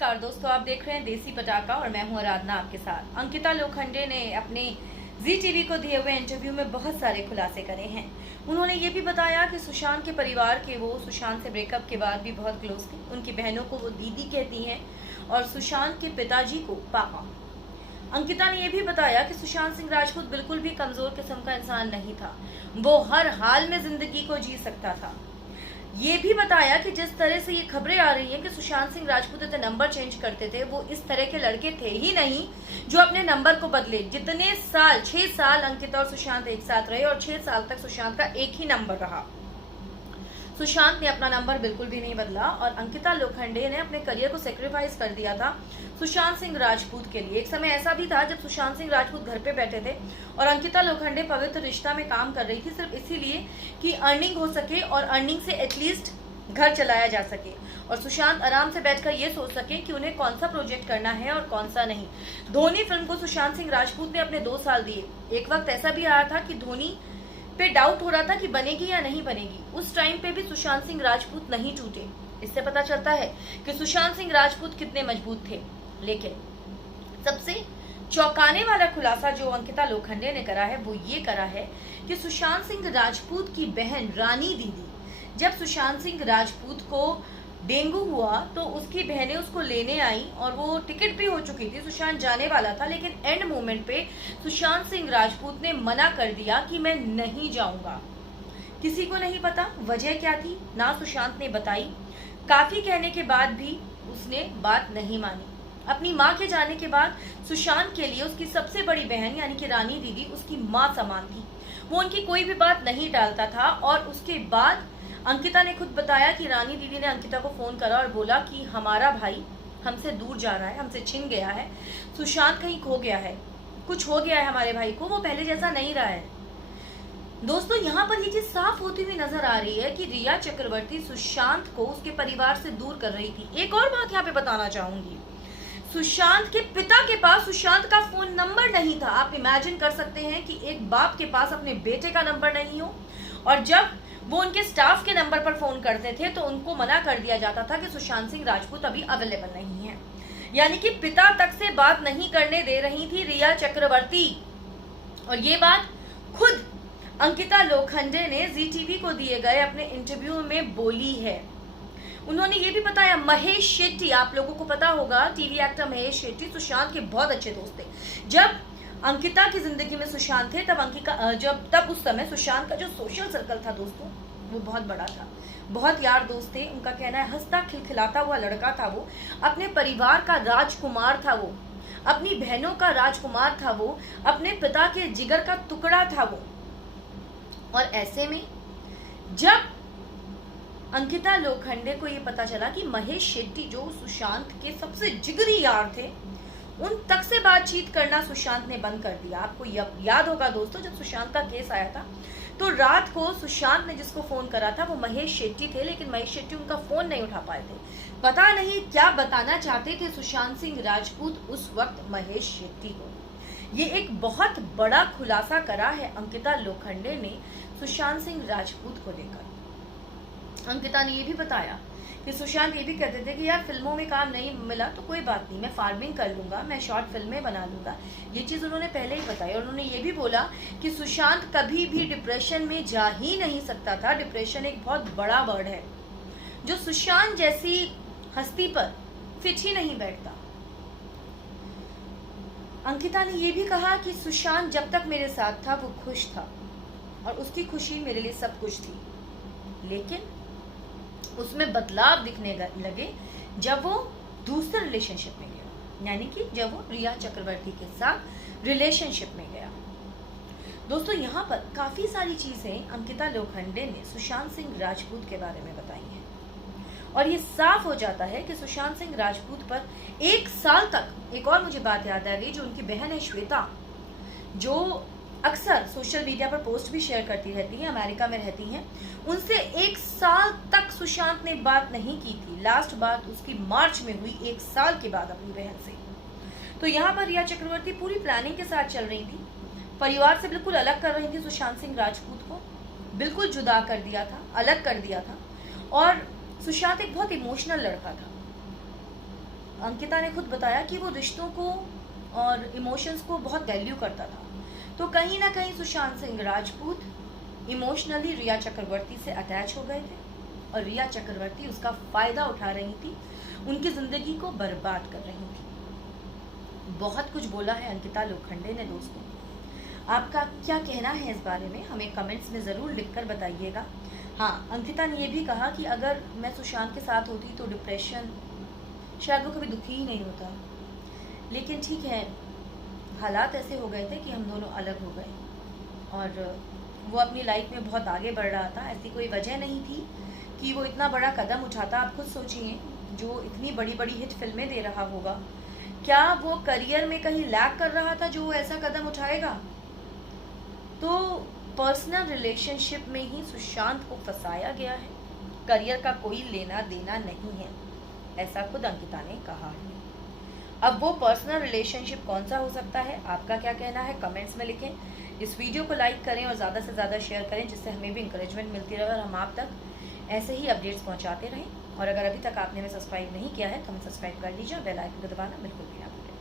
नमस्कार दोस्तों, आप देख रहे हैं देसी पटाखा और मैं हूं आराधना आपके साथ। अंकिता लोखंडे ने अपने जी टीवी को दिए हुए इंटरव्यू में बहुत सारे खुलासे करे हैं। उन्होंने ये भी बताया कि सुशांत के परिवार के वो सुशांत से ब्रेकअप के बाद भी बहुत क्लोज थी। उनकी बहनों को वो दीदी कहती हैं और सुशांत के पिताजी को पापा। अंकिता ने यह भी बताया कि सुशांत सिंह राजपूत बिल्कुल भी कमजोर किस्म का इंसान नहीं था। वो हर हाल में जिंदगी को जी सकता था। ये भी बताया कि जिस तरह से ये खबरें आ रही हैं कि सुशांत सिंह राजपूत इतने नंबर चेंज करते थे, वो इस तरह के लड़के थे ही नहीं जो अपने नंबर को बदले। जितने साल 6 साल अंकिता और सुशांत एक साथ रहे और 6 साल तक सुशांत का एक ही नंबर रहा। सुशांत ने अपना नंबर बिल्कुल भी नहीं बदला और अंकिता लोखंडे ने अपने करियर को सेक्रीफाइस कर दिया था सुशांत सिंह राजपूत के लिए। एक समय ऐसा भी था जब सुशांत सिंह राजपूत घर पे बैठे थे और अंकिता लोखंडे पवित्र रिश्ता में काम कर रही थी, सिर्फ इसीलिए कि अर्निंग हो सके और अर्निंग से एटलीस्ट घर चलाया जा सके और सुशांत आराम से बैठकर ये सोच सके कि उन्हें कौन सा प्रोजेक्ट करना है और कौन सा नहीं। धोनी फिल्म को सुशांत सिंह राजपूत ने अपने 2 साल दिए। एक वक्त ऐसा भी आया था कि धोनी पे डाउट हो रहा था कि बनेगी या नहीं बनेगी। उस टाइम पे भी सुशांत सिंह राजपूत नहीं टूटे। इससे पता चलता है कि सुशांत सिंह राजपूत कितने मजबूत थे। लेकिन सबसे चौंकाने वाला खुलासा जो अंकिता लोखंडे ने करा है वो ये करा है कि सुशांत सिंह राजपूत की बहन रानी दीदी, जब सुशांत सिंह राजपूत को डेंगू हुआ तो उसकी बहनें उसको लेने आई और वो टिकट भी हो चुकी थी, सुशांत जाने वाला था, लेकिन एंड मोमेंट पे सुशांत सिंह राजपूत ने मना कर दिया कि मैं नहीं जाऊंगा। किसी को नहीं पता वजह क्या थी, ना सुशांत ने बताई। काफी कहने के बाद भी उसने बात नहीं मानी। अपनी माँ के जाने के बाद सुशांत के लिए उसकी सबसे बड़ी बहन यानी कि रानी दीदी उसकी माँ समान थी। वो उनकी कोई भी बात नहीं टालता था और उसके बाद अंकिता ने खुद बताया कि रानी दीदी ने अंकिता को फोन करा और बोला कि हमारा भाई हमसे दूर जा रहा है, हमसे छिन गया है, सुशांत कहीं खो गया है, कुछ हो गया है हमारे भाई को, वो पहले जैसा नहीं रहा है। दोस्तों, यहाँ पर ये चीज साफ होती हुई नजर आ रही है कि रिया चक्रवर्ती सुशांत को उसके परिवार से दूर कर रही थी। एक और बात यहाँ पे बताना चाहूंगी, सुशांत के पिता के पास सुशांत का फोन नंबर नहीं था। आप इमेजिन कर सकते हैं कि एक बाप के पास अपने बेटे का नंबर नहीं हो और जब वो उनके स्टाफ के नंबर पर फोन करते थे तो उनको मना कर दिया जाता था कि सुशांत सिंह राजपूत अभी अवेलेबल नहीं है। यानी कि पिता तक से बात नहीं करने दे रही थी रिया चक्रवर्ती। और ये बात खुद अंकिता लोखंडे ने जी टीवी को दिए गए अपने इंटरव्यू में बोली है। उन्होंने ये भी बताया, महेश शेट्टी, आप लोगों को पता होगा टीवी एक्टर महेश शेट्टी सुशांत के बहुत अच्छे दोस्त थे। जब अंकिता की जिंदगी में सुशांत थे तब उस समय सुशांत का जो सोशल सर्कल था दोस्तों वो बहुत बड़ा था, बहुत यार दोस्त थे। उनका कहना है हंसता खिलखिलाता हुआ लड़का था वो, अपने परिवार का राजकुमार था वो, अपनी बहनों का राजकुमार था वो, अपने पिता के जिगर का टुकड़ा था वो। और ऐसे में जब अंकिता लोखंडे को ये पता चला कि महेश शेट्टी जो सुशांत के सबसे जिगरी यार थे उन तक से बातचीत करना सुशांत ने बंद कर दिया। आपको याद होगा दोस्तों, जब सुशांत का केस आया था तो रात को सुशांत ने जिसको फोन करा था वो महेश शेट्टी थे, लेकिन महेश शेट्टी उनका फोन नहीं उठा पाए थे। पता नहीं क्या बताना चाहते थे सुशांत सिंह राजपूत उस वक्त महेश शेट्टी को। ये एक बहुत बड़ा खुलासा करा है अंकिता लोखंडे ने सुशांत सिंह राजपूत को लेकर। अंकिता ने ये भी बताया कि सुशांत ये भी कहते थे कि यार फिल्मों में काम नहीं मिला तो कोई बात नहीं, मैं फार्मिंग कर लूंगा, मैं शॉर्ट फिल्में बना लूंगा। ये चीज उन्होंने पहले ही बताई। और उन्होंने ये भी बोला कि सुशांत कभी भी डिप्रेशन में जा ही नहीं सकता था। डिप्रेशन एक बहुत बड़ा वर्ड है जो सुशांत जैसी हस्ती पर फिट ही नहीं बैठता। अंकिता ने ये भी कहा कि सुशांत जब तक मेरे साथ था वो खुश था और उसकी खुशी मेरे लिए सब कुछ थी, लेकिन उसमें बदलाव दिखने लगे जब वो दूसरे रिलेशनशिप में गया, यानी कि जब वो रिया चक्रवर्ती के साथ रिलेशनशिप में गया। दोस्तों, यहाँ पर काफी सारी चीजें अंकिता लोखंडे ने सुशांत सिंह राजपूत के बारे में बताई हैं और ये साफ हो जाता है कि सुशांत सिंह राजपूत पर 1 साल तक, एक और मुझे बात याद आ गई, जो उनकी बहन है श्वेता, जो अक्सर सोशल मीडिया पर पोस्ट भी शेयर करती रहती हैं, अमेरिका में रहती हैं, उनसे 1 साल तक सुशांत ने बात नहीं की थी। लास्ट बात उसकी मार्च में हुई, 1 साल के बाद अपनी बहन से। तो यहाँ पर रिया चक्रवर्ती पूरी प्लानिंग के साथ चल रही थी, परिवार से बिल्कुल अलग कर रही थी सुशांत सिंह राजपूत को, बिल्कुल जुदा कर दिया था, अलग कर दिया था। और सुशांत एक बहुत इमोशनल लड़का था। अंकिता ने खुद बताया कि वो रिश्तों को और इमोशंस को बहुत वैल्यू करता था। तो कहीं ना कहीं सुशांत सिंह राजपूत इमोशनली रिया चक्रवर्ती से अटैच हो गए थे और रिया चक्रवर्ती उसका फ़ायदा उठा रही थी, उनकी ज़िंदगी को बर्बाद कर रही थी। बहुत कुछ बोला है अंकिता लोखंडे ने दोस्तों। आपका क्या कहना है इस बारे में, हमें कमेंट्स में ज़रूर लिखकर बताइएगा। हाँ, अंकिता ने यह भी कहा कि अगर मैं सुशांत के साथ होती तो डिप्रेशन, शायद वो कभी दुखी ही नहीं होता। लेकिन ठीक है, हालात ऐसे हो गए थे कि हम दोनों अलग हो गए और वो अपनी लाइफ में बहुत आगे बढ़ रहा था। ऐसी कोई वजह नहीं थी कि वो इतना बड़ा कदम उठाता। आप खुद सोचिए, जो इतनी बड़ी बड़ी हिट फिल्में दे रहा होगा, क्या वो करियर में कहीं लैग कर रहा था जो वो ऐसा कदम उठाएगा? तो पर्सनल रिलेशनशिप में ही सुशांत को फंसाया गया है, करियर का कोई लेना देना नहीं है, ऐसा खुद अंकिता ने कहा है। अब वो पर्सनल रिलेशनशिप कौन सा हो सकता है, आपका क्या कहना है, कमेंट्स में लिखें। इस वीडियो को लाइक करें और ज़्यादा से ज़्यादा शेयर करें, जिससे हमें भी इंकरेजमेंट मिलती रहे और हम आप तक ऐसे ही अपडेट्स पहुंचाते रहें। और अगर अभी तक आपने हमें सब्सक्राइब नहीं किया है तो हमें सब्सक्राइब कर लीजिए और बेल आइकन को दबाना बिल्कुल भी ना भूलें।